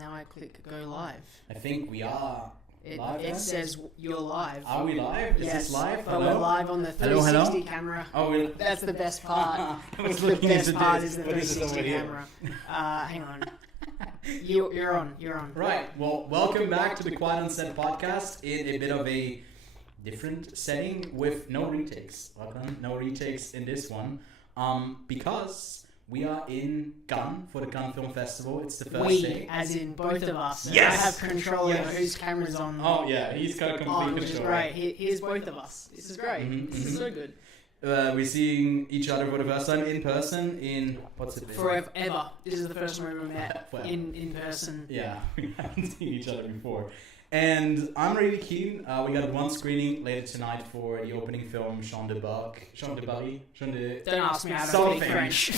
Now I click go live. I think we are live. It says you're live. Are we live? Is yes, this live? But we're live on the 360 camera. Oh, that's the best part. The best part is the 360 camera. Hang on. You're on. Right. Well, welcome back to the Quiet on Set podcast in a bit of a different setting with no retakes. No retakes in this one. Because we are in Cannes for the Cannes Film Festival. It's the first day. As in both of us. Yes! I have control over whose camera's on. Oh, yeah. He's got complete control. Which is great. Here's both of us. This is great. Mm-hmm, this is so good. We're seeing each other for the first time in person in... What's it been? Forever. This is the first time we ever met in person. Yeah. We haven't seen each other before. And I'm really keen. We got one screening later tonight for the opening film, Jean de Barry. Don't ask me how to speak French.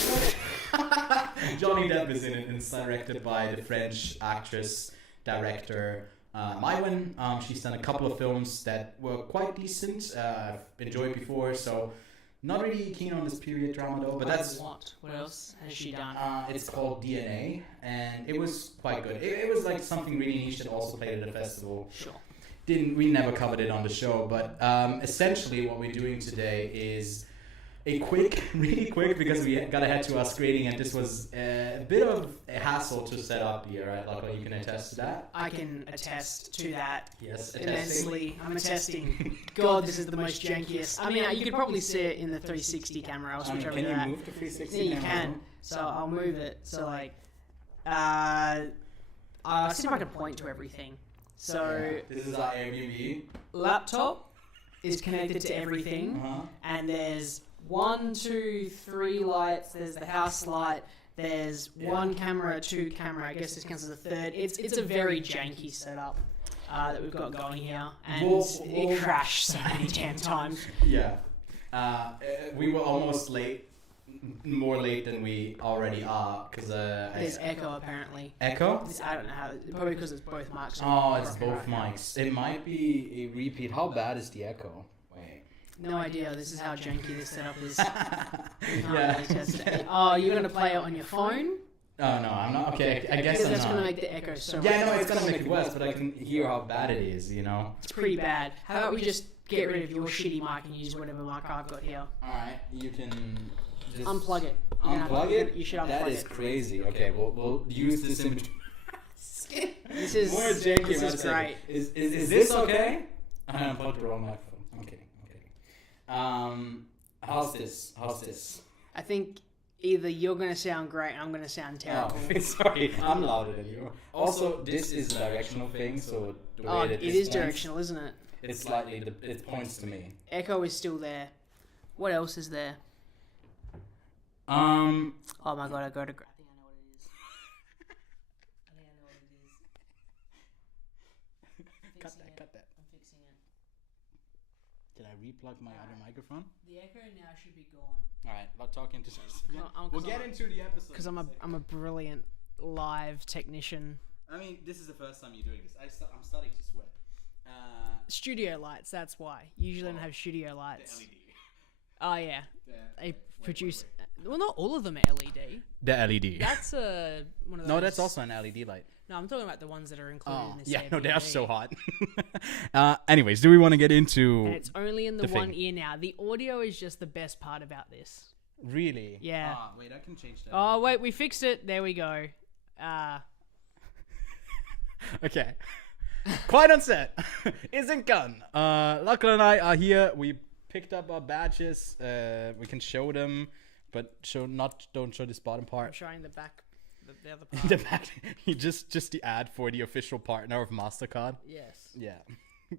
Johnny Depp is in it, and it's directed by the French actress, director, Ewan. She's done a couple of films that were quite decent. I've enjoyed before, so not really keen on this period drama though. But that's what else has she done? It's called DNA, and it was quite good. It was like something really niche that also played at the festival. Sure. We never covered it on the show, but essentially what we're doing today is a really quick, because we gotta head to our screening, and this was a bit of a hassle to set up here, right? Lachlan, you can attest to that? I can attest to that. Yes, immensely. I'm attesting. God, this is the most jankiest. I mean, you could probably see it in the 360 camera. I'll switch over to that. Can you move the 360 camera? Yeah, you can. So I'll move it. So like, I'll see if I can point to everything. So this is our Airbnb. Laptop is connected to everything, and there's 1, 2, 3 lights. There's the house light. There's one camera, 2 camera. I guess this counts as a third. It's a very janky setup that we've got going here, and it crashed so many damn times. Yeah, we were almost late, more late than we already are, because there's echo apparently. Echo? I don't know how. Probably because it's both mics. Oh, it's both mics. It might be a repeat. How bad is the echo? No idea. This is how janky this setup is. Yeah. Oh, you're gonna play it on your phone? Oh no, I'm not. Okay, I guess I'm that's not. gonna make the echo so. Yeah, no, it's gonna make it worse, but I can hear how bad it is. You know. It's pretty bad. How about we just get rid of your shitty mic and use whatever mic I've got here? All right, you can just unplug it. Unplug it. You should unplug it. That is crazy. Okay, we'll use this in between. This is more janky. This is great. Is this okay? I unplugged the wrong microphone. I'm kidding. How's this? I think either you're going to sound great and I'm going to sound terrible. Oh, sorry, I'm louder than you. Also, this is a directional thing, so the way that it is directional, isn't it? It's slightly, it points to me. Echo is still there. What else is there? Oh my god, I got to... Cut that. I'm fixing it. Did I replug my other microphone? The echo now should be gone. Alright, I'll talk into this. We'll get into the episode. Because I'm a brilliant live technician. I mean, this is the first time you're doing this. I'm starting to sweat. Studio lights, that's why. Usually don't have studio lights. The LED. Oh yeah. They produce... Well, not all of them are LED. The LED. That's one of those... No, that's also an LED light. No, I'm talking about the ones that are included in this. Yeah, Airbnb. no, they are so hot. Anyways, do we want to get into... And it's only in the one ear now. The audio is just the best part about this. Really? Yeah. Wait, I can change that. Oh, wait, we fixed it. There we go. Okay. Quiet on Set is in Cannes. Lachlan and I are here. We picked up our badges. We can show them, but don't show this bottom part. I'm showing the back. The other part. The back. just the ad for the official partner of MasterCard. Yes. Yeah.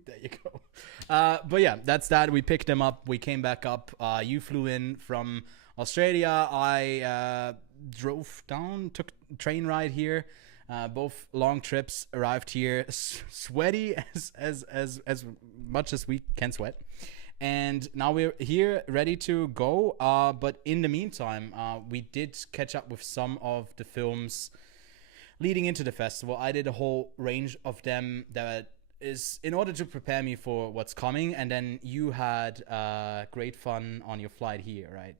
There you go. But yeah, that's that. We picked them up. We came back up. You flew in from Australia. I drove down, took a train ride here. Both long trips. Arrived here sweaty as much as we can sweat. And now we're here ready to go. But in the meantime, we did catch up with some of the films leading into the festival. I did a whole range of them that is in order to prepare me for what's coming. And then you had great fun on your flight here, right?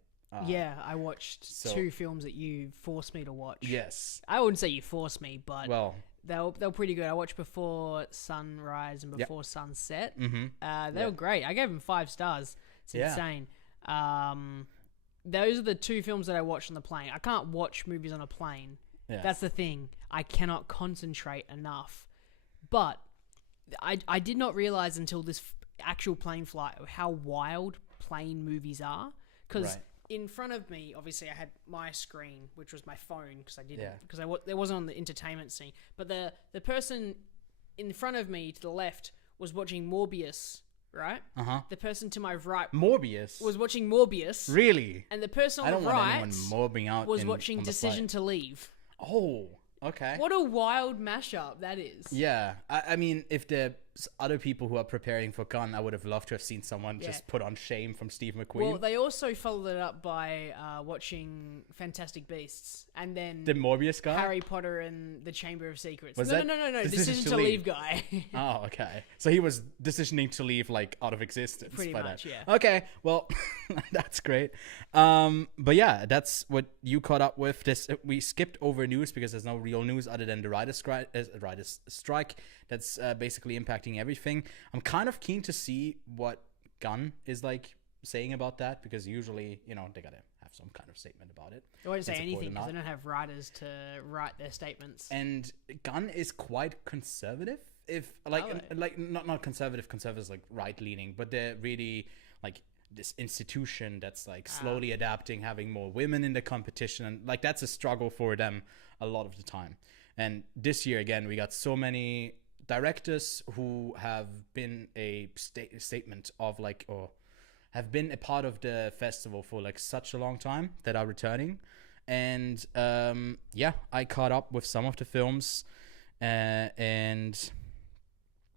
Yeah, I watched 2 films that you forced me to watch. Yes. I wouldn't say you forced me, but they were pretty good. I watched Before Sunrise and Before Sunset. Mm-hmm. They were great. I gave them 5 stars. It's insane. Those are the 2 films that I watched on the plane. I can't watch movies on a plane. Yeah. That's the thing. I cannot concentrate enough. But I did not realize until this actual plane flight how wild plane movies are. Because in front of me, obviously, I had my screen, which was my phone, because I didn't, because there wasn't on the entertainment scene. But the person in front of me to the left was watching Morbius, right? The person to my right Morbius was watching Morbius. Really? And the person on the right was watching Decision to Leave. Oh, okay. What a wild mashup that is. Yeah. I mean, if there's other people who are preparing for Gun, I would have loved to have seen someone just put on Shame from Steve McQueen. Well, they also followed it up by watching Fantastic Beasts and then the Morbius guy? Harry Potter and the Chamber of Secrets. No. Decision to Leave guy. Oh, okay. So he was decisioning to leave like out of existence. Pretty much, yeah. Okay, well, that's great. But yeah, that's what you caught up with. We skipped over news because there's no real news other than the writer's strike that's basically impacting everything. I'm kind of keen to see what Gunn is like saying about that, because usually, they gotta have some kind of statement about it. They won't say anything because they don't have writers to write their statements. And Gunn is quite conservative. Not conservative. Conservatives like right leaning, but they're really like this institution that's like slowly adapting, having more women in the competition, and like that's a struggle for them a lot of the time. And this year again, we got so many directors who have been a statement of like, or have been a part of the festival for like such a long time, that are returning. And I caught up with some of the films, and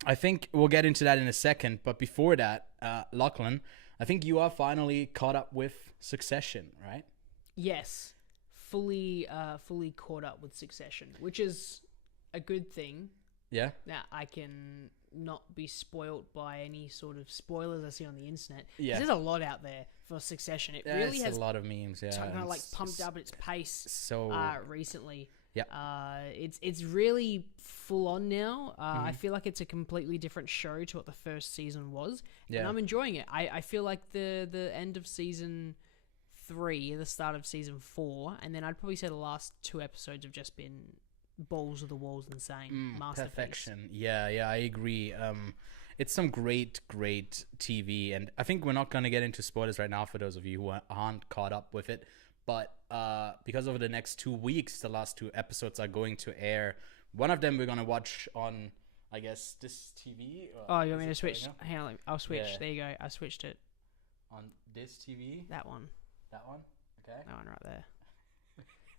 I think we'll get into that in a second. But before that, Lachlan, I think you are finally caught up with Succession, right? Yes, fully caught up with Succession, which is a good thing. Yeah. Now I can not be spoilt by any sort of spoilers I see on the internet. Yeah. There's a lot out there for Succession. It really has a lot of memes. Yeah. Kind of like pumped up its pace. So recently. Yeah. It's really full on now. I feel like it's a completely different show to what the first season was. Yeah. And I'm enjoying it. I feel like the end of season 3, the start of season 4, and then I'd probably say the last 2 episodes have just been balls of the walls insane. Masterpiece. Perfection. Yeah, I agree. It's some great TV, and I think we're not going to get into spoilers right now for those of you who aren't caught up with it, but because over the next 2 weeks, the last 2 episodes are going to air. One of them we're going to watch on, I guess, this TV. Oh, you want me to switch? Hang on, I'll switch. Yeah. There you go. I switched it. On this TV? That one. Okay. That one right there.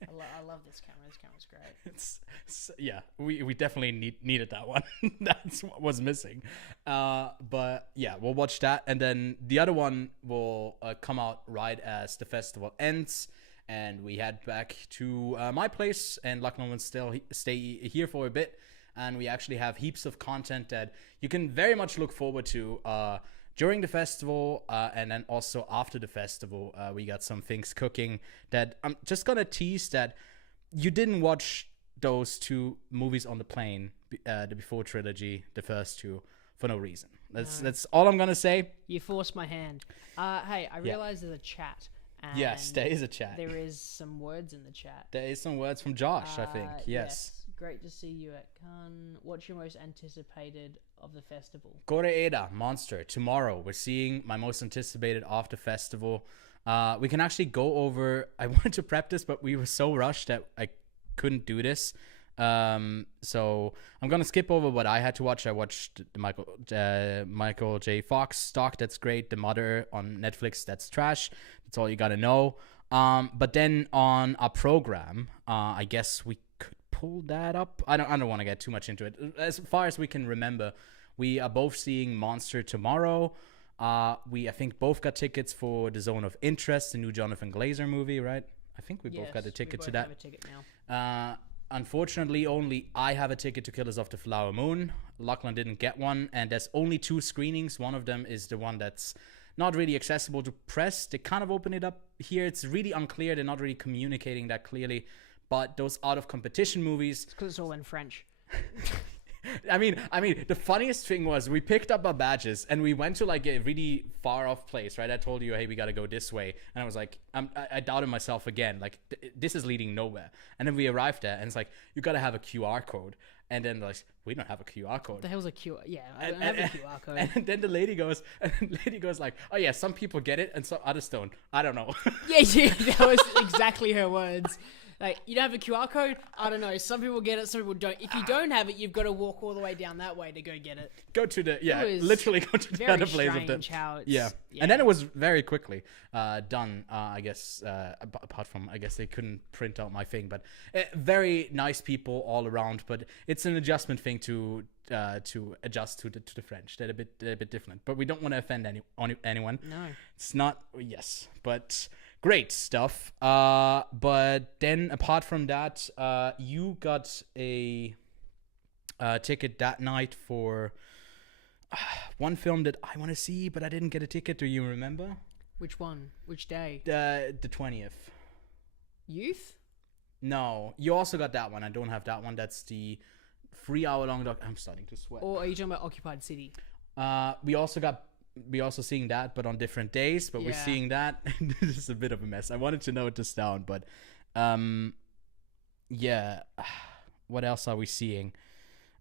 I love this camera. This camera's great. We definitely needed that one. That's what was missing. But yeah, we'll watch that, and then the other one will come out right as the festival ends, and we head back to my place, and Lachlan will still stay here for a bit, and we actually have heaps of content that you can very much look forward to during the festival, and then also after the festival. We got some things cooking that I'm just gonna tease, that you didn't watch those 2 movies on the plane, the Before trilogy, the first 2, for no reason. That's all I'm gonna say. You forced my hand. Hey, I realize there's a chat. And yes, there is a chat. There is some words in the chat. There is some words from Josh, I think. Yes. Great to see you at Cannes. What's your most anticipated of the festival? Koreeda, Monster. Tomorrow, we're seeing my most anticipated of the festival. We can actually go over... I wanted to prep this, but we were so rushed that I couldn't do this. So I'm going to skip over what I had to watch. I watched the Michael J. Fox doc. That's great. The Mother on Netflix. That's trash. That's all you got to know. But then on our program, I guess we could pull that up. I don't want to get too much into it. As far as we can remember, we are both seeing Monster tomorrow. We, I think, both got tickets for The Zone of Interest, the new Jonathan Glazer movie, right? I think we both got a ticket to that. Have a ticket now. Unfortunately, only I have a ticket to Killers of the Flower Moon. Lachlan didn't get one, and there's only 2 screenings. One of them is the one that's not really accessible to press. They kind of open it up here. It's really unclear. They're not really communicating that clearly. But those out of competition movies... It's because it's all in French. I mean, the funniest thing was we picked up our badges and we went to like a really far off place, right? I told you, hey, we got to go this way. And I was like, I doubted myself again. Like, this is leading nowhere. And then we arrived there and it's like, you got to have a QR code. And then like, we don't have a QR code. What the hell's a QR? Yeah, I don't have a QR code. And then the lady goes like, oh yeah, some people get it and some others don't. I don't know. Yeah, that was exactly her words. Like, you don't have a QR code? I don't know. Some people get it, some people don't. If you don't have it, you've got to walk all the way down that way to go get it. Go to the, literally go to the other place of the... how it's... Yeah. And then it was very quickly done, I guess, apart from, I guess they couldn't print out my thing, but very nice people all around, but it's an adjustment thing to adjust to the French. They're a bit different, but we don't want to offend anyone. No. It's not, yes, but... Great stuff. But then apart from that, you got a ticket that night for one film that I want to see, but I didn't get a ticket. Do you remember? Which one? Which day? The 20th. Youth? No, you also got that one. I don't have that one. That's the 3-hour-long doc. I'm starting to sweat. Or are you talking about Occupied City? We also seeing that, but on different days. But we're seeing that. This is a bit of a mess. I wanted to note this down, but yeah. What else are we seeing?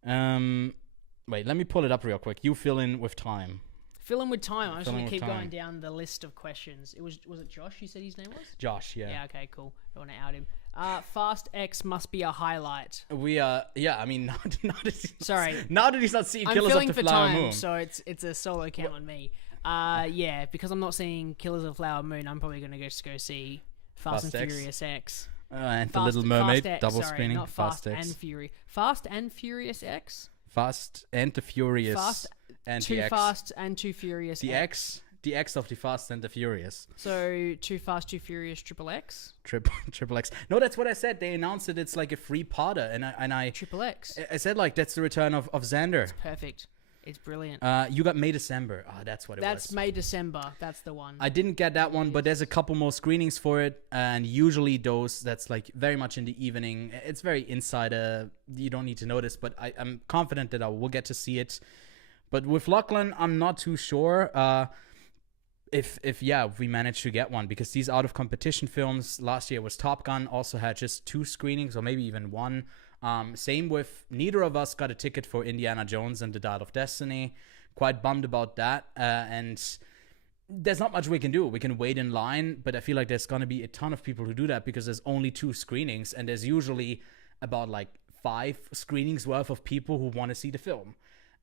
Wait, let me pull it up real quick. You fill in with time. Fill in with time. I'm just going to keep going down the list of questions. Was it Josh you said his name was? Josh, yeah. Yeah, okay, cool. Don't want to out him. Fast X must be a highlight. We I mean, now that he's not seeing I'm Killers of the Flower Moon, so it's a solo count on me. Yeah, because I'm not seeing Killers of the Flower Moon, I'm probably gonna go see Fast and X. Furious X. And The Little Mermaid, Fast X, double sorry, screening. not Fast and Furious. Fast and Furious X. Fast and the Furious. Fast and Too the X. Fast and Too Furious. The X. The X of the Fast and the Furious. So Too Fast, Too Furious, Triple X. Triple X. No, that's what I said. They announced that it's like a free potter, and I Triple X. I said like that's the return of Xander. It's perfect. It's brilliant. You got May December. That's what it was. That's May December. That's the one. I didn't get that one, but there's a couple more screenings for it, and usually that's like very much in the evening. It's very insider. You don't need to know this, but I'm confident that I will get to see it. But with Lachlan, I'm not too sure. If we managed to get one, because these out of competition films last year was Top Gun, also had just 2 screenings or maybe even 1. Same with neither of us got a ticket for Indiana Jones and the Dial of Destiny. Quite bummed about that. And there's not much we can do. We can wait in line, but I feel like there's going to be a ton of people who do that because there's only 2 screenings and there's usually about like 5 screenings worth of people who want to see the film.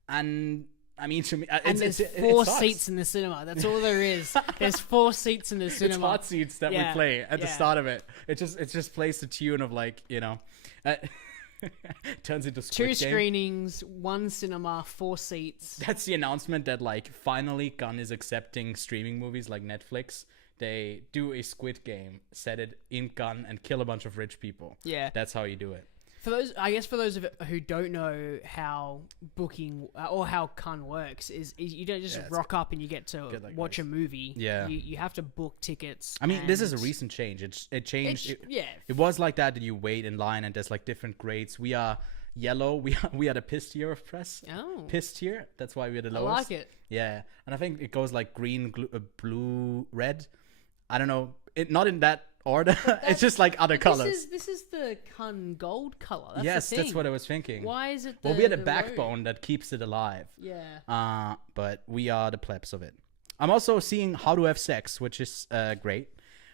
And I mean, to me, there's 4 seats in the cinema. That's all there is. There's 4 seats in the cinema. It's hot seats that we play at the start of it. It just plays the tune of like, turns into Squid Game. 2 screenings, 1 cinema, 4 seats. That's the announcement that like finally Gunn is accepting streaming movies like Netflix. They do a Squid Game, set it in Gunn, and kill a bunch of rich people. Yeah, that's how you do it. For those of who don't know how booking or how Cannes works, is you don't just rock up and you get to watch a movie. Yeah, you have to book tickets. I mean, this is a recent change. It changed. It was like that you wait in line and there's like different grades. We are yellow. We are the piss tier of press. Oh, piss tier. That's why we're the lowest. I like it. Yeah, and I think it goes like green, blue, red. I don't know. Not in that order. It's just like other colors. This is the Cannes gold color. Yes, that's what I was thinking. Why is it? Well, we are the backbone that keeps it alive. Yeah. But we are the plebs of it. I'm also seeing How to Have Sex, which is great.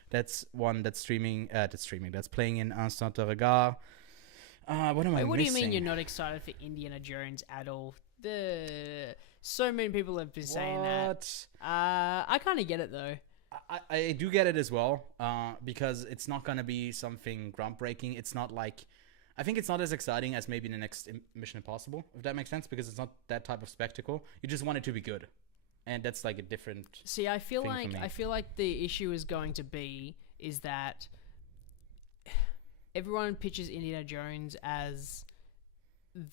That's one that's streaming. That's playing in Instant de Regard. What am I missing? What do you mean you're not excited for Indiana Jones at all? So many people have been saying that. I kind of get it though. I do get it as well, because it's not going to be something groundbreaking. It's not like... I think it's not as exciting as maybe the next Mission Impossible, if that makes sense, because it's not that type of spectacle. You just want it to be good. And that's like a different... See, I feel like the issue is going to be is that everyone pitches Indiana Jones as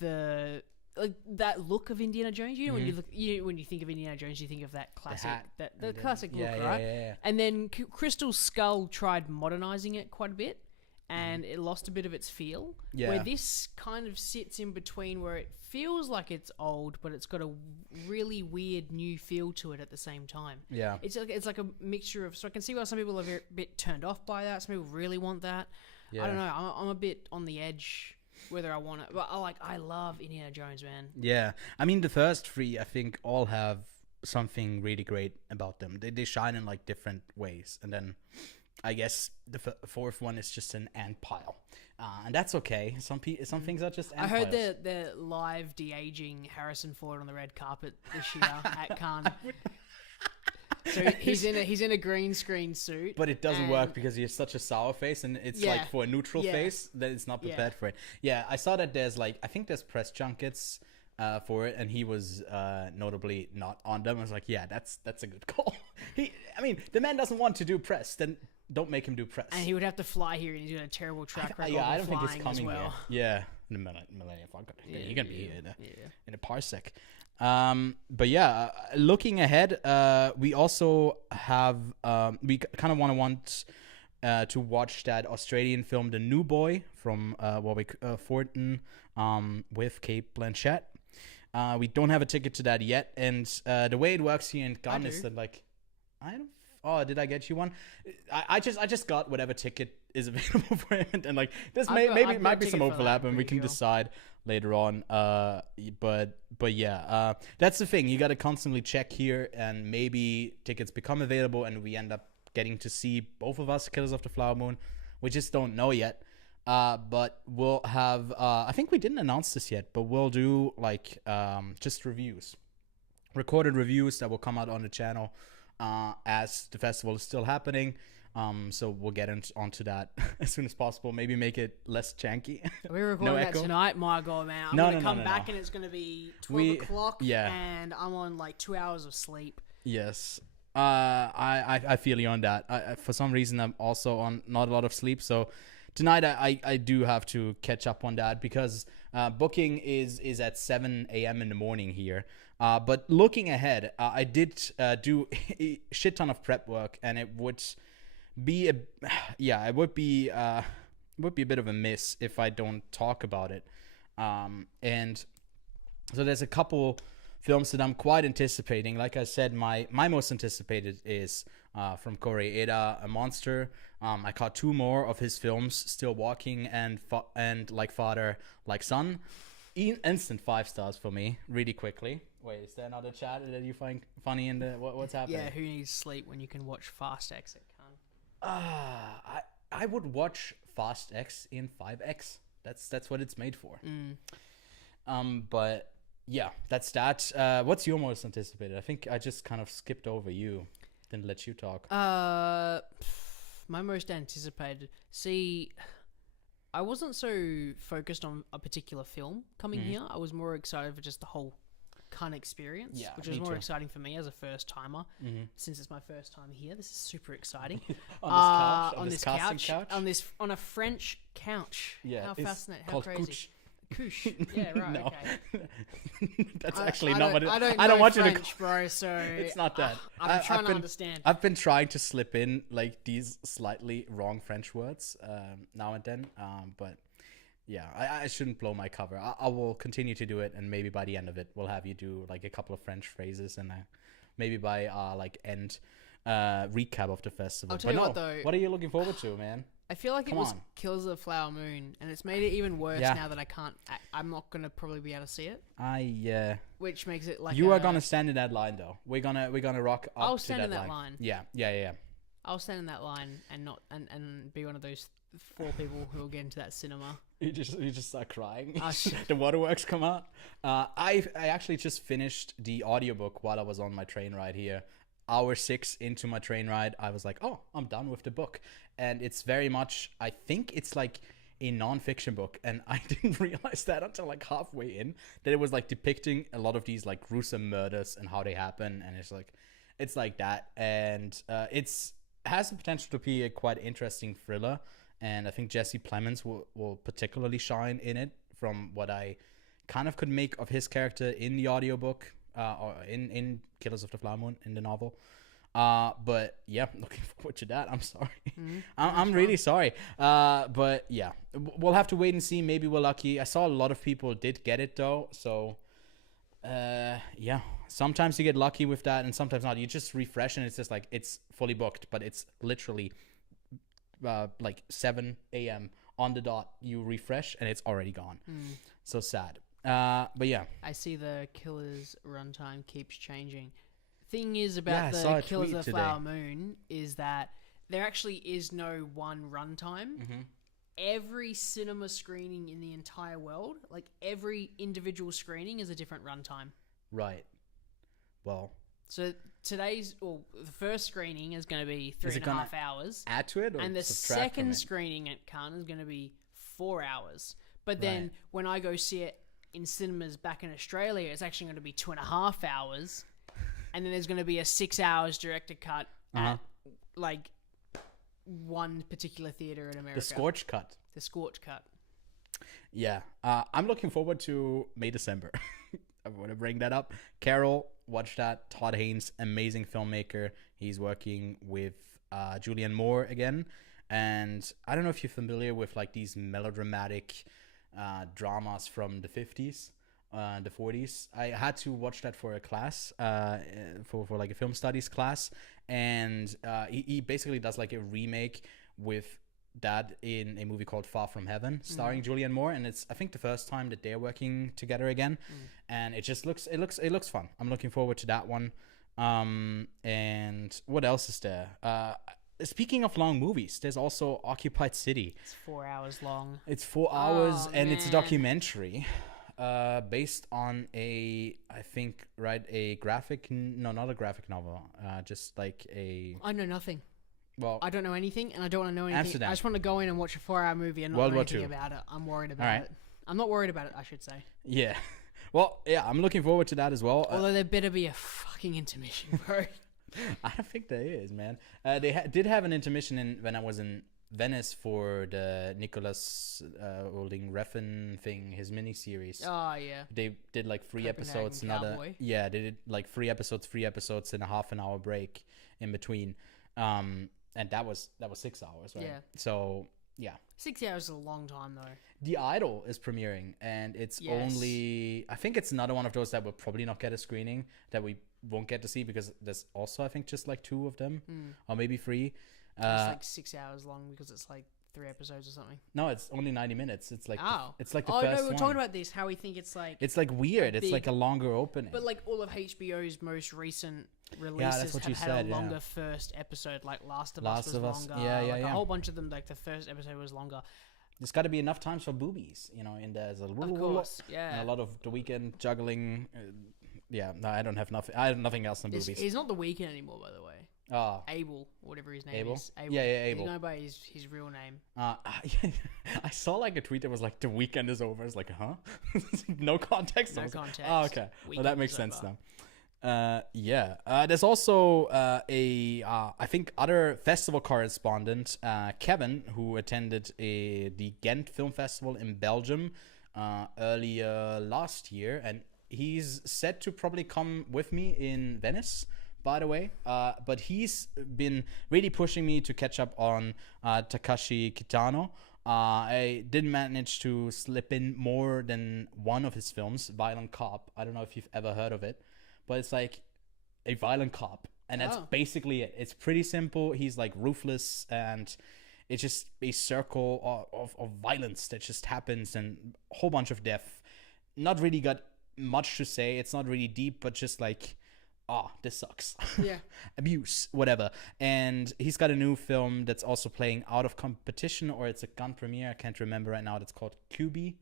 the... like that look of Indiana Jones, when you look, when you think of Indiana Jones, you think of that classic, classic look, right? Yeah. And then Crystal Skull tried modernizing it quite a bit, and it lost a bit of its feel. Yeah. Where this kind of sits in between, where it feels like it's old, but it's got a really weird new feel to it at the same time. Yeah. It's like a mixture of. So I can see why some people are a bit turned off by that. Some people really want that. Yeah. I don't know. I'm a bit on the edge whether I want it, but I love Indiana Jones, man. Yeah. I mean, the first three, I think, all have something really great about them. They shine in like different ways, and then I guess the fourth one is just an ant pile, and that's okay. Some things are just ant I heard piles. they're live de-aging Harrison Ford on the red carpet this year at Cannes. So he's in a green screen suit, But it doesn't work because he has such a sour face, and it's like for a neutral face that it's not prepared for it. Yeah, I saw that there's I think there's press junkets for it, and he was notably not on them. I was like, yeah, that's a good call. I mean, the man doesn't want to do press, then don't make him do press. and he would have to fly here, and he's got a terrible track record. I of don't think it's flying coming as well. here. Yeah, the Millennium Falcon. You're gonna be here in a parsec. But yeah, looking ahead, we also have we kind of want to watch that Australian film, The New Boy, from Warwick Thornton, with Kate Blanchett. We don't have a ticket to that yet, and the way it works here in Cannes is that I don't. Oh, did I get you one? I just got whatever ticket is available for him, and there's might be some overlap, and we can decide later on. But yeah, that's the thing. You got to constantly check here, and maybe tickets become available, and we end up getting to see both of us, Killers of the Flower Moon. We just don't know yet. But we'll have. I think we didn't announce this yet, but we'll do just reviews, recorded reviews that will come out on the channel. As the festival is still happening, so we'll get onto that as soon as possible. Maybe make it less janky. We're recording that tonight, my God, man. I'm gonna come back and it's gonna be 12 o'clock. Yeah. And I'm on 2 hours of sleep. Yes. I feel you on that. I for some reason I'm also on not a lot of sleep, so tonight I do have to catch up on that because booking is at 7 a.m. in the morning here. But looking ahead, I did do a shit ton of prep work, and it would be a bit of a miss if I don't talk about it. And so there's a couple films that I'm quite anticipating. Like I said, my most anticipated is from Corey Eda, A Monster. I caught 2 more of his films, Still Walking and Like Father, Like Son. Instant 5 stars for me, really quickly. Wait, is there another chat that you find funny in the what's happening? Yeah, who needs sleep when you can watch Fast X at Cannes? I would watch Fast X in 5X. That's what it's made for. But yeah, that's that. What's your most anticipated? I think I just kind of skipped over you, didn't let you talk. My most anticipated. See, I wasn't so focused on a particular film coming here. I was more excited for just the whole Cannes experience, which was more exciting for me as a first timer. Since it's my first time here, this is super exciting. on this couch, on a French couch. Yeah, how fascinating! How called crazy! Couch. Couche. Yeah, right. No. Okay. That's actually not what it is. I don't want French, you to, bro. So it's not that. I'm trying to understand. I've been trying to slip in these slightly wrong French words now and then, but yeah, I shouldn't blow my cover. I will continue to do it, and maybe by the end of it, we'll have you do a couple of French phrases, and maybe by end recap of the festival. I'll tell you what, though. What are you looking forward to, man? I feel like it was Killers of the Flower Moon, and it's made it even worse now that I'm not gonna probably be able to see it. Which makes it you are gonna stand in that line though. We're gonna rock up. I'll stand in that line. Yeah. I'll stand in that line and be one of those 4 people who will get into that cinema. You just start crying. The waterworks come out. I actually just finished the audiobook while I was on my train ride here. Hour 6 into my train ride, I was like, oh, I'm done with the book. And it's very much, I think it's a non-fiction book. And I didn't realize that until halfway in, that it was depicting a lot of these gruesome murders and how they happen. And it's like that. And it's has the potential to be a quite interesting thriller. And I think Jesse Plemons will particularly shine in it from what I kind of could make of his character in the audiobook. Or in Killers of the Flower Moon, in the novel. But yeah, looking forward to that. I'm sorry. Mm-hmm. I'm really sorry. But yeah, we'll have to wait and see. Maybe we're lucky. I saw a lot of people did get it though. So, yeah, sometimes you get lucky with that and sometimes not. You just refresh and it's just like, it's fully booked, but it's literally, like 7 a.m. on the dot. You refresh and it's already gone. So sad. But yeah. I see the Killer's runtime keeps changing. Thing is about the Killers of the Flower Moon is that there actually is no one runtime. Every cinema screening in the entire world, like every individual screening, is a different runtime. Right. Well. So the first screening is going to be 3.5 hours. Add to it, or and the second screening at Cannes is going to be 4 hours. But then when I go see it in cinemas back in Australia, it's actually going to be 2.5 hours. And then there's going to be a 6 hours director cut at like one particular theater in America. The Scorch cut. The Scorch cut. Yeah. I'm looking forward to May, December. I want to bring that up. Carol, watch that. Todd Haynes, amazing filmmaker. He's working with Julianne Moore again. And I don't know if you're familiar with like these melodramatic dramas from the 50s. The 40s. I had to watch that for a class, for like a film studies class, and he basically does like a remake with that in a movie called Far From Heaven, starring Julianne Moore, and it's I think the first time that they're working together again, and it just looks fun. I'm looking forward to that one. And what else is there? Speaking of long movies, there's also Occupied City. It's 4 hours long. It's 4 hours, and it's a documentary. Based on a graphic, no, not a graphic novel, just like a... I know nothing. Well, I don't know anything, and I don't want to know anything. Amsterdam. I just want to go in and watch a 4-hour movie and not know anything about it. I'm worried about it. I'm not worried about it, I should say. Yeah. Well, yeah, I'm looking forward to that as well. Although there better be a fucking intermission, bro. I don't think there is, man. They did have an intermission when I was in Venice for the Nicholas Holding Refn thing, his miniseries. Oh yeah. They did like 3 episodes. They did like 3 episodes and a half an hour break in between. And that was 6 hours, right? Yeah. So yeah. 6 hours is a long time though. The Idol is premiering, and it's only, I think it's another one of those that will probably not get a screening, that we won't get to see, because there's also I think just like 2 of them, or maybe 3. It's like 6 hours long because it's like 3 episodes or something. No, it's only 90 minutes. It's like it's like the first first we're one. talking about this, how we think it's like weird. It's like a longer opening. But like all of HBO's most recent releases have had a longer first episode. Like Last of Us was longer. Yeah. A whole bunch of them, like the first episode was longer. There's got to be enough times for boobies, in there. Of course, yeah. And a lot of The Weeknd juggling. No, I don't have nothing. I have nothing else than boobies. He's not The Weeknd anymore, by the way. Oh. Abel, whatever his name is. Abel? Yeah, Abel. He's going by his real name. I saw like a tweet that was like, The Weeknd is over. It's like, huh? No context? No context. Oh, okay. Well, that makes sense now. There's also I think other festival correspondent, Kevin, who attended the Ghent Film Festival in Belgium earlier last year, and he's set to probably come with me in Venice, by the way, but he's been really pushing me to catch up on Takashi Kitano. I didn't manage to slip in more than one of his films, Violent Cop. I don't know if you've ever heard of it, but it's like a violent cop, and that's basically it. It's pretty simple. He's like ruthless, and it's just a circle of violence that just happens, and a whole bunch of death. Not really got much to say. It's not really deep, but just like, this sucks. Yeah. Abuse, whatever. And he's got a new film that's also playing out of competition, or it's a gun premiere. I can't remember right now. It's called QB.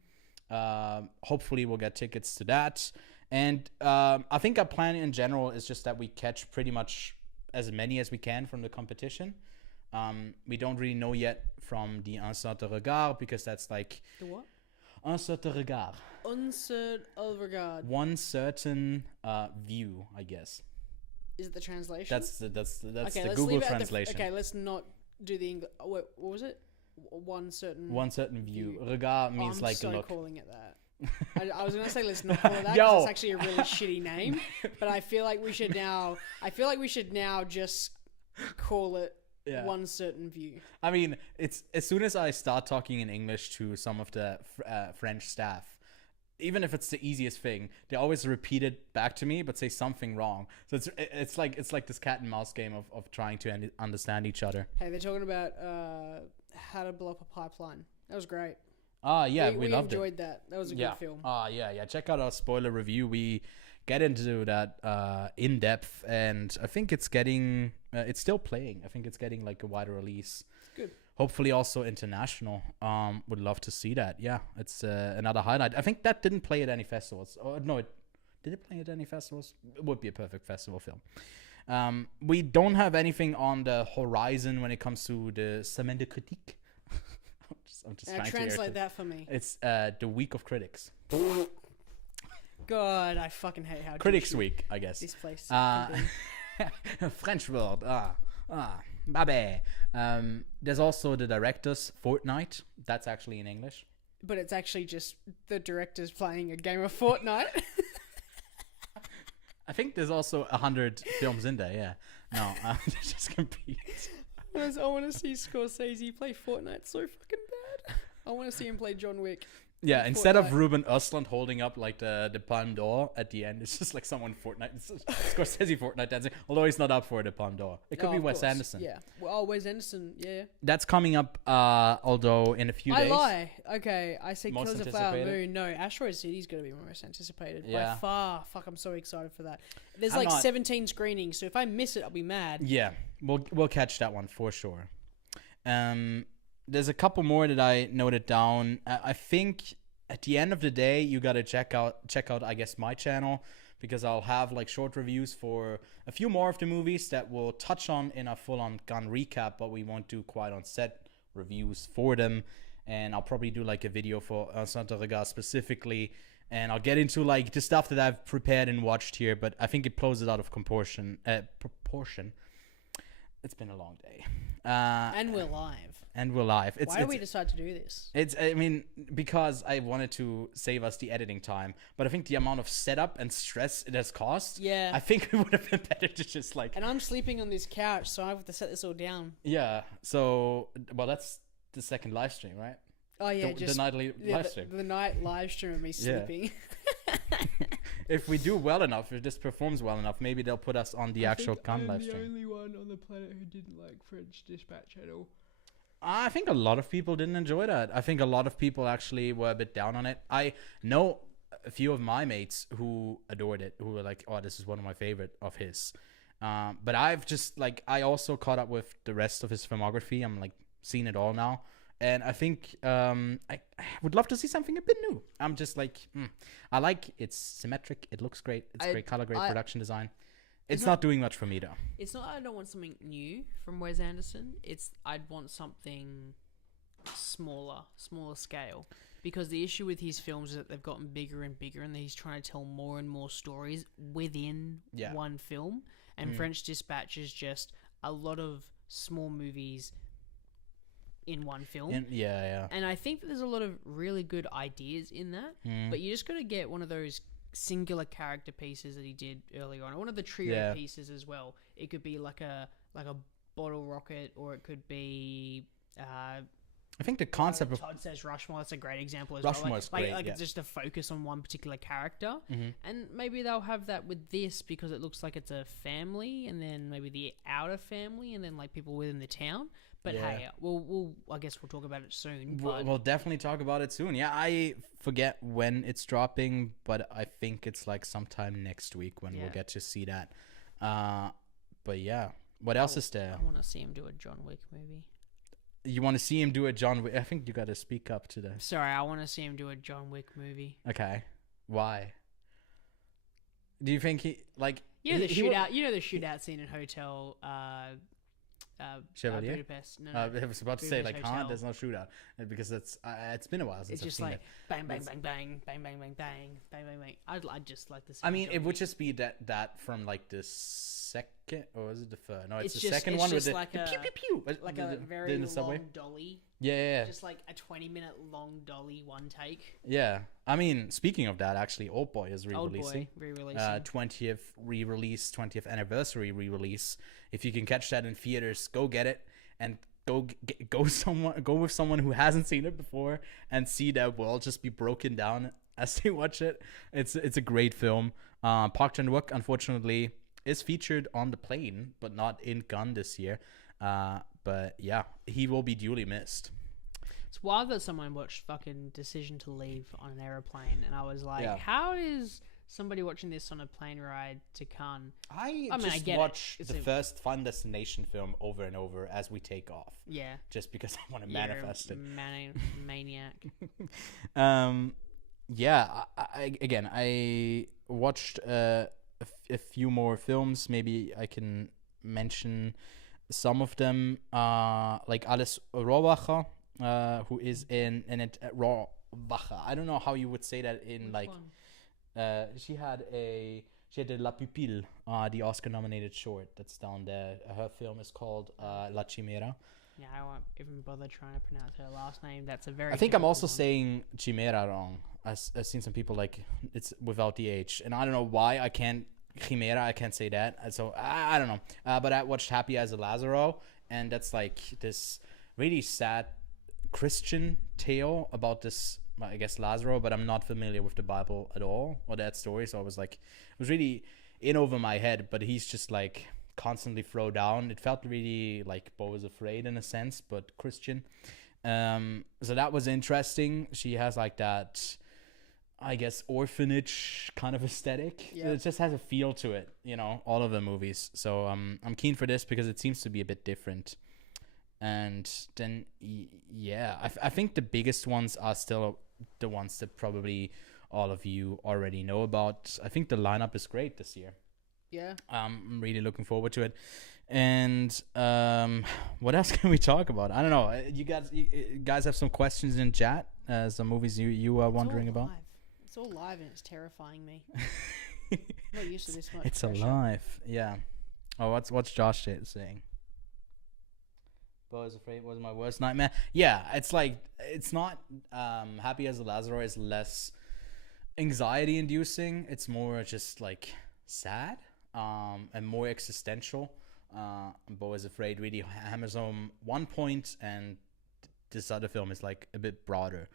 Hopefully we'll get tickets to that. And I think our plan in general is just that we catch pretty much as many as we can from the competition. We don't really know yet from the Un certain regard, because that's like... The what? Un certain regard. Un certain regard. One certain view, I guess. Is it the translation? That's the Google translation. Okay, let's not do the English. What was it? One certain view. Regard means like look. look. I'm calling it that. I was gonna say let's not call it that. Yo. 'Cause it's actually a really shitty name. But I feel like we should now. Just call it one certain view. I mean, it's as soon as I start talking in English to some of the French staff, even if it's the easiest thing, they always repeat it back to me, but say something wrong. So it's like this cat and mouse game of trying to understand each other. Hey, they're talking about how to blow up a pipeline. That was great. Yeah, we loved it. Enjoyed that. That was a good film. Yeah. Check out our spoiler review. We get into that in depth, and I think it's getting it's still playing. I think it's getting like a wider release. Good. Hopefully also international. Would love to see that. Yeah, it's another highlight. I think that didn't play at any festivals. Oh no, did it play at any festivals? It would be a perfect festival film. We don't have anything on the horizon when it comes to the Semaine de Critique. I'm just trying translate to that for me. It's the Week of Critics. God, I fucking hate how Critics Week, I guess. This place. French word. Babe. There's also the director's Fortnite. That's actually in English. But it's actually just the directors playing a game of Fortnite. I think there's also 100 films in there. Yeah. No, just compete. I want to see Scorsese play Fortnite so fucking bad. I want to see him play John Wick. Yeah, instead of Ruben Östlund holding up like the Palme d'Or at the end, it's just like someone Scorsese Fortnite dancing. Although he's not up for the Palme d'Or, it could be Wes Anderson. Yeah, well, Wes Anderson. Yeah, that's coming up. Although in a few days. I lie. Okay, I say Killers of the Flower Moon. No, Asteroid City's gonna be most anticipated by far. Fuck, I'm so excited for that. There's 17 screenings, so if I miss it, I'll be mad. Yeah, we'll catch that one for sure. There's a couple more that I noted down. I think at the end of the day, you gotta check out, I guess, my channel, because I'll have like short reviews for a few more of the movies that we'll touch on in a full-on gun recap, but we won't do quite on set reviews for them. And I'll probably do like a video for Santa Regard specifically, and I'll get into like the stuff that I've prepared and watched here, but I think it blows it out of proportion. It's been a long day. And we're live. Why did we decide to do this? I mean, because I wanted to save us the editing time, but I think the amount of setup and stress it has caused, I think it would have been better to just like... And I'm sleeping on this couch, so I have to set this all down. Yeah, so, well, that's the second live stream, right? Oh, yeah, the nightly live stream. The night live stream of me sleeping. If we do well enough, if this performs well enough, maybe they'll put us on the actual Cannes live stream. I'm the only one on the planet who didn't like French Dispatch at all. I think a lot of people didn't enjoy that. I think a lot of people actually were a bit down on it. I know a few of my mates who adored it, who were like, oh, this is one of my favorite of his. But I've just, like, I also caught up with the rest of his filmography. I'm, like, seeing it all now. And I think I would love to see something a bit new. I'm just like, I like it's symmetric. It looks great. It's great color, great production design. It's not doing much for me, though. It's not I don't want something new from Wes Anderson. It's I'd want something smaller scale. Because the issue with his films is that they've gotten bigger and bigger, and he's trying to tell more and more stories within one film. And French Dispatch is just a lot of small movies in one film. And I think that there's a lot of really good ideas in that. But you just got to get one of those singular character pieces that he did earlier on, one of the trio pieces as well. It could be like a bottle rocket, or it could be I think the concept of Todd Says Rushmore, that's a great example as Rushmore's well. great, It's just a focus on one particular character, and maybe they'll have that with this because it looks like it's a family, and then maybe the outer family, and then like people within the town. But hey, I guess we'll talk about it soon. We'll definitely talk about it soon. Yeah, I forget when it's dropping, but I think it's like sometime next week when we'll get to see that. But yeah, what else is there? I want to see him do a John Wick movie. You want to see him do a John Wick? I think you got to speak up to this. Sorry, I want to see him do a John Wick movie. Okay, why? Do you think he like? You know the shootout. You know the shootout scene in Hotel. Chevalier? Budapest. No, I was about to say like, Hotel. there's no shootout because it's been a while since I've just seen like it. bang bang bang bang bang bang bang bang bang bang bang. I'd just like to see. I mean, it would just be that from like the second, or is it the third? No, it's the just, second it's one just with like the a pew pew pew, like a very in the subway. long dolly Yeah. Just like a 20-minute long dolly one take. Yeah. I mean, speaking of that, actually, Oldboy is Old re-releasing. Boy re-releasing. 20th re-release, 20th anniversary re-release. If you can catch that in theaters, go get it and go with someone who hasn't seen it before and see that world just be broken down as they watch it. It's a great film. Park Chan-wook, unfortunately, is featured on the plane, but not in Cannes this year. But yeah, he will be duly missed. It's wild that someone watched fucking Decision to Leave on an airplane, and I was like, Yeah. how is somebody watching this on a plane ride to Cannes? I mean, I just get it. watch It's the a- first Fun Destination film over and over as we take off, Yeah. just because I want to You're a manifest it. Maniac. Yeah, I watched a few more films. Maybe I can mention some of them, like Alice Rohrwacher, who is in it. Rohrwacher. I don't know how you would say that in Which like. one? She had La Pupille, the Oscar-nominated short that's down there. Her film is called La Chimera. Yeah, I won't even bother trying to pronounce her last name. That's a very. I think I'm difficult also one. saying Chimera wrong. I've seen some people like it's without the H, and I don't know why I can't Chimera. I can't say that. And so I don't know. But I watched Happy as a Lazaro, and that's like this really sad Christian tale about this, I guess, Lazaro. But I'm not familiar with the Bible at all or that story, so I was like, it was really in over my head. But he's just like constantly thrown down. It felt really like Beau is Afraid in a sense, but Christian. So that was interesting. She has like that, I guess, orphanage kind of aesthetic. Yeah. It just has a feel to it, you know, all of the movies. So I'm keen for this because it seems to be a bit different. And then, yeah, I think the biggest ones are still the ones that probably all of you already know about. I think the lineup is great this year. Yeah. I'm really looking forward to it. And what else can we talk about? I don't know. You guys have some questions in chat? Some movies you are wondering about? It's all live and it's terrifying me. I'm not used to this much. It's pressure. alive. Yeah. Oh, what's Josh saying? Beau is Afraid was my worst nightmare. Yeah, it's like it's not Happy as a Lazaro is less anxiety inducing. It's more just like sad and more existential. Beau is Afraid really hammers home one point, and this other film is like a bit broader.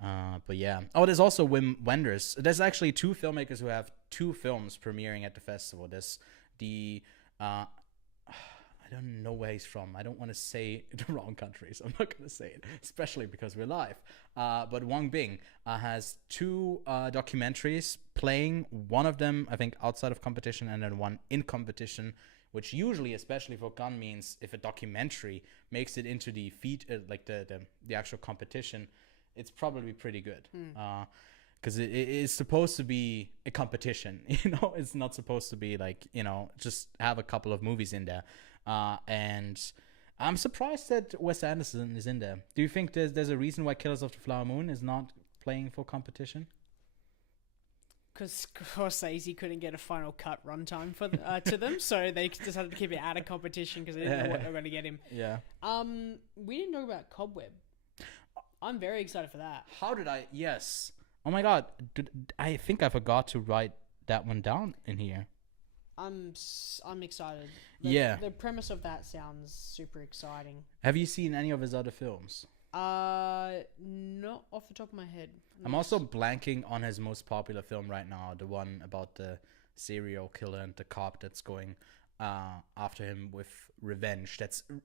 But yeah. Oh, there's also Wim Wenders. There's actually two filmmakers who have two films premiering at the festival. There's the I don't know where he's from. I don't want to say the wrong country, so I'm not going to say it, especially because we're live. But Wang Bing has two documentaries playing. One of them, I think, outside of competition, and then one in competition, which usually, especially for Cannes, means if a documentary makes it into the like the actual competition, it's probably pretty good. Because it is supposed to be a competition, you know. It's not supposed to be like, you know, just have a couple of movies in there. And I'm surprised that Wes Anderson is in there. Do you think there's a reason why Killers of the Flower Moon is not playing for competition? Because Scorsese couldn't get a final cut runtime for to them, so they decided to keep it out of competition because they didn't know what they were going to get him. Yeah. We didn't talk about Cobweb. I'm very excited for that. How did I? Yes. Oh my God. I think I forgot to write that one down in here. I'm excited. Yeah. The premise of that sounds super exciting. Have you seen any of his other films? Not off the top of my head. I'm also blanking on his most popular film right now, the one about the serial killer and the cop that's going after him with revenge.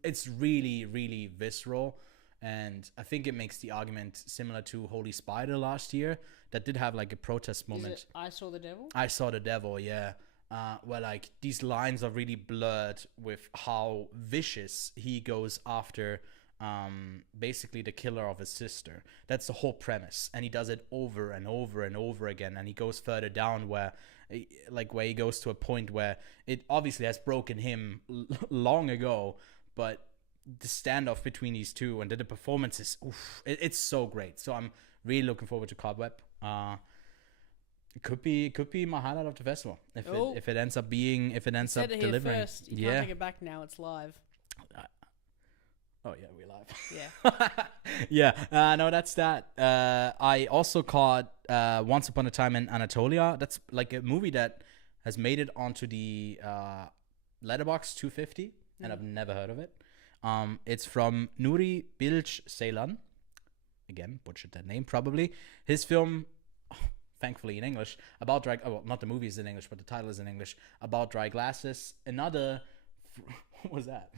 It's really, really visceral, and I think it makes the argument similar to Holy Spider last year that did have like a protest moment. Is it I Saw the Devil? I Saw the Devil, yeah. Where like these lines are really blurred with how vicious he goes after basically the killer of his sister. That's the whole premise, and he does it over and over and over again, and he goes further down where he goes to a point where it obviously has broken him long ago, but the standoff between these two and the performances, it's so great. So I'm really looking forward to Cobweb. It could be my highlight of the festival if it ends up delivering. First. You can't take it back now. It's live. Oh yeah, we're live. Yeah. Yeah. No, that's that. I also caught Once Upon a Time in Anatolia. That's like a movie that has made it onto the Letterboxd 250, and I've never heard of it. It's from Nuri Bilge Ceylan. Again, butchered that name probably. His film, thankfully in English, about dry. Well, not the movie is in English, but the title is in English. About dry glasses. Another. What was that?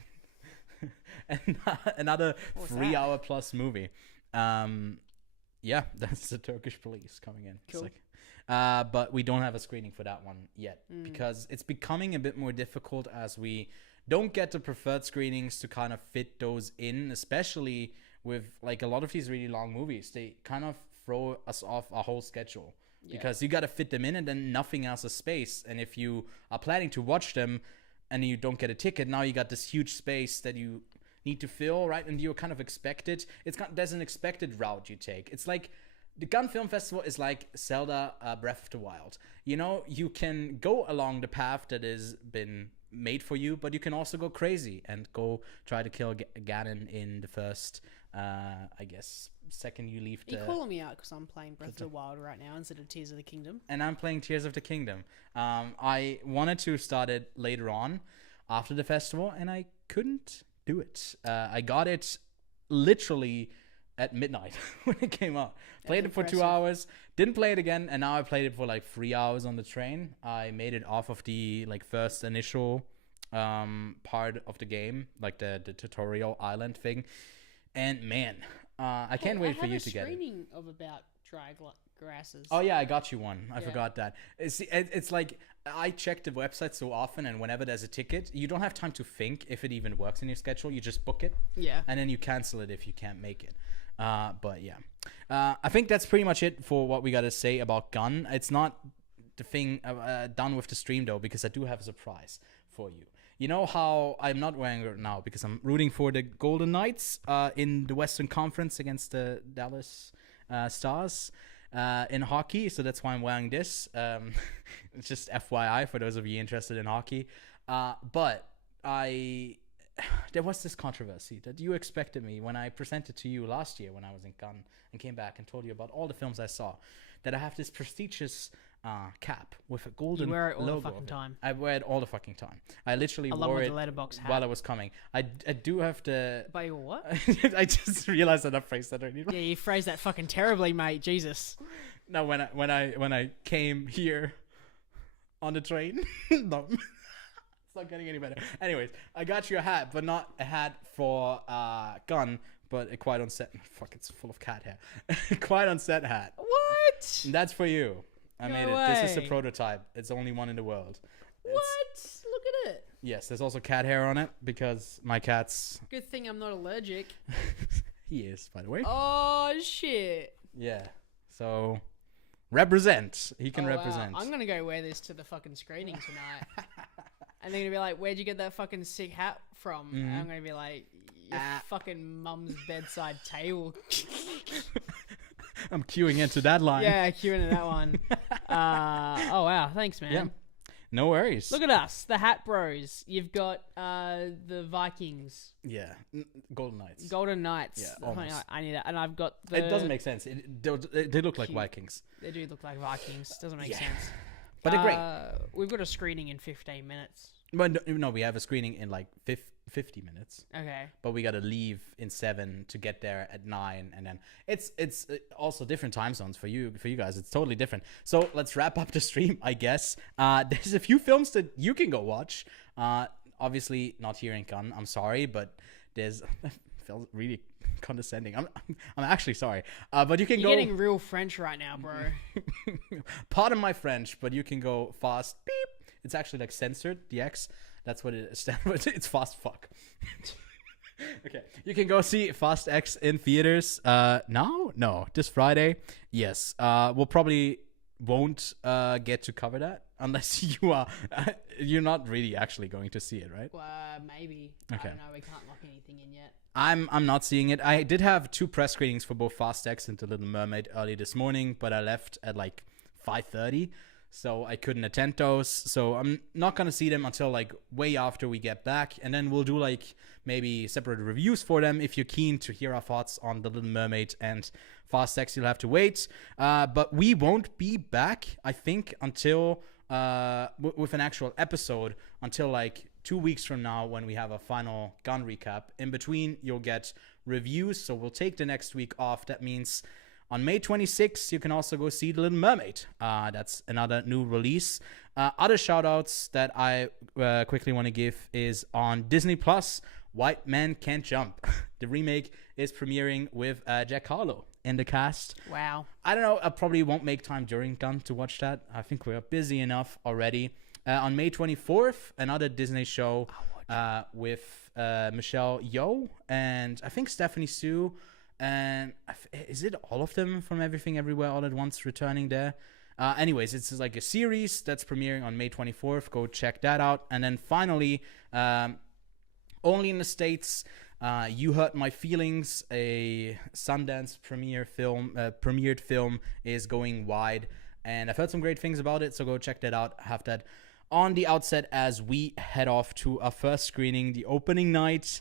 Another 3-hour plus movie. Yeah, that's the Turkish police coming in. Cool. It's like, but we don't have a screening for that one yet because it's becoming a bit more difficult as we don't get the preferred screenings to kind of fit those in, especially with like a lot of these really long movies. They kind of throw us off our whole schedule because you got to fit them in and then nothing else is space. And if you are planning to watch them and you don't get a ticket, now you got this huge space that you need to fill, right? And you're kind of expected. There's an expected route you take. It's like the Cannes Film Festival is like Zelda Breath of the Wild. You know, you can go along the path that has been made for you, but you can also go crazy and go try to kill Ganon in the first, I guess, second you leave the... Are you calling me out because I'm playing Breath of the Wild right now instead of Tears of the Kingdom? And I'm playing Tears of the Kingdom. I wanted to start it later on after the festival, and I couldn't do it. I got it literally at midnight when it came out. Played it for 2 hours, didn't play it again, and now I played it for like 3 hours on the train. I made it off of the like first initial part of the game, like the tutorial island thing. And man, I can't wait for you to get it. I have a screening of about dry grasses. Oh yeah, I got you one. I forgot that. It's like I check the website so often, and whenever there's a ticket, you don't have time to think if it even works in your schedule. You just book it, and then you cancel it if you can't make it. But yeah, I think that's pretty much it for what we got to say about Gun. It's not the thing done with the stream though, because I do have a surprise for you. You know how I'm not wearing it now because I'm rooting for the Golden Knights in the Western Conference against the Dallas Stars in hockey. So that's why I'm wearing this. It's just FYI for those of you interested in hockey. But there was this controversy that you expected me when I presented to you last year when I was in Cannes and came back and told you about all the films I saw, that I have this prestigious cap with a golden logo. You wear it all the fucking time. I wear it all the fucking time. I literally wore it while I was coming. I do have to... By your what? I just realized that I phrased that already. Yeah, you phrased that fucking terribly, mate. Jesus. No, when I came here on the train... No. It's not getting any better. Anyways, I got you a hat, but not a hat for Gun, but a quite on set... Fuck, it's full of cat hair. Quite on set hat. What? That's for you. I made it. This is a prototype. It's the only one in the world. What? Look at it. Yes, there's also cat hair on it because my cat's... Good thing I'm not allergic. He is, by the way. Oh, shit. Yeah. So, represent. He can represent. Wow. I'm going to go wear this to the fucking screening tonight. And they're going to be like, where'd you get that fucking sick hat from? And I'm going to be like, your fucking mum's bedside table. I'm queuing into that line. Yeah, queuing into that one. Oh, wow. Thanks, man. Yeah. No worries. Look at us, the Hat Bros. You've got the Vikings. Yeah. Golden Knights. Golden Knights. Yeah, almost. I need that. And I've got the... It doesn't make sense. They look like Vikings. They do look like Vikings. Doesn't make sense. But they're great. We've got a screening in 15 minutes. Well, no, we have a screening in like 50 minutes. Okay. But we got to leave in 7 to get there at 9, and then it's also different time zones for you guys. It's totally different. So let's wrap up the stream, I guess. There's a few films that you can go watch. Obviously not here in Cannes. I'm sorry, but there's felt really condescending. I'm actually sorry. But you can You're go. getting real French right now, bro. Pardon my French, but you can go fast. Beep. It's actually like censored. The X. That's what it stands for. It's fast fuck. Okay. You can go see Fast X in theaters. Now? No. This Friday? Yes. We'll probably won't get to cover that unless you are you're not really actually going to see it, right? Maybe. Okay. I don't know. We can't lock anything in yet. I'm not seeing it. I did have 2 press screenings for both Fast X and The Little Mermaid early this morning, but I left at like 5:30. so I couldn't attend those. So I'm not gonna see them until like way after we get back, and then we'll do like maybe separate reviews for them. If you're keen to hear our thoughts on The Little Mermaid and Fast X, you'll have to wait. But we won't be back, I think, until with an actual episode until like 2 weeks from now, when we have a final gun recap. In between, you'll get reviews, so we'll take the next week off. That means on May 26th, you can also go see The Little Mermaid. That's another new release. Other shout-outs that I quickly want to give is on Disney Plus, White Man Can't Jump. The remake is premiering with Jack Harlow in the cast. Wow. I don't know, I probably won't make time during Gun to watch that. I think we're busy enough already. On May 24th, another Disney show with Michelle Yeoh and I think Stephanie Sue. And is it all of them from Everything Everywhere All at Once returning there? Anyways, it's like a series that's premiering on May 24th. Go check that out. And then finally, only in the States, You Hurt My Feelings, a Sundance premiered film, is going wide. And I've heard some great things about it, so go check that out. Have that on the outset as we head off to our first screening, the opening night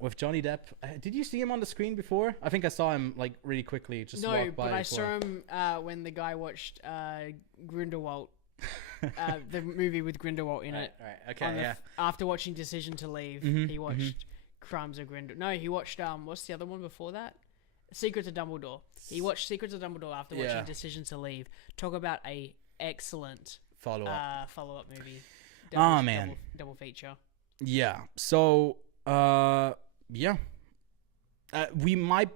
with Johnny Depp. Did you see him on the screen before? I think I saw him like really quickly. Just No, walk by but I before. saw him when the guy watched Grindelwald, the movie with Grindelwald in it. Right. Okay. Yeah. After watching Decision to Leave, he watched Crumbs of Grindelwald. No, he watched what's the other one before that? Secrets of Dumbledore. He watched Secrets of Dumbledore after watching Decision to Leave. Talk about a excellent follow-up movie. Double feature. Yeah. So, we might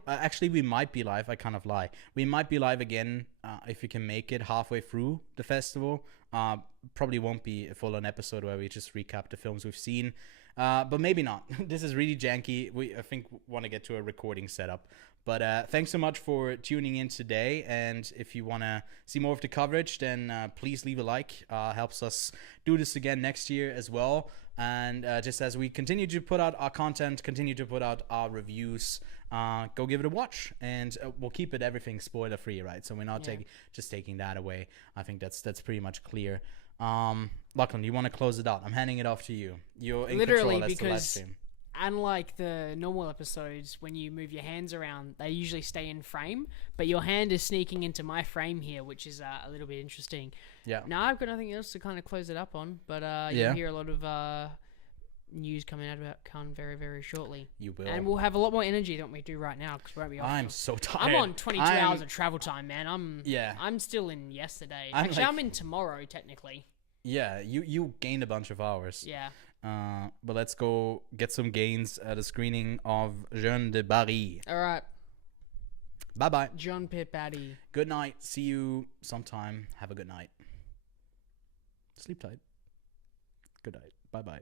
be live. I kind of lie. We might be live again if you can make it halfway through the festival. Probably won't be a full-on episode where we just recap the films we've seen. But maybe not. This is really janky. I think want to get to a recording setup. But thanks so much for tuning in today. And if you want to see more of the coverage, then please leave a like. Helps us do this again next year as well. And just as we continue to put out our content, continue to put out our reviews, go give it a watch. And we'll keep everything spoiler free, right? So we're not just taking that away. I think that's pretty much clear. Lachlan, you want to close it out? I'm handing it off to you. You're in control as the live stream. Unlike the normal episodes, when you move your hands around, they usually stay in frame, but your hand is sneaking into my frame here, which is a little bit interesting. Yeah. Now, I've got nothing else to kind of close it up on, but you'll hear a lot of news coming out about Cannes very, very shortly. You will. And we'll have a lot more energy than we do right now, because we won't be off. I'm so tired. I'm on 22 hours of travel time, man. I'm still in yesterday. Actually, I'm in tomorrow, technically. Yeah, you gained a bunch of hours. Yeah. But let's go get some gains at a screening of Jeune de Barry. All right. Bye-bye. John Pitt Batty. Good night. See you sometime. Have a good night. Sleep tight. Good night. Bye-bye.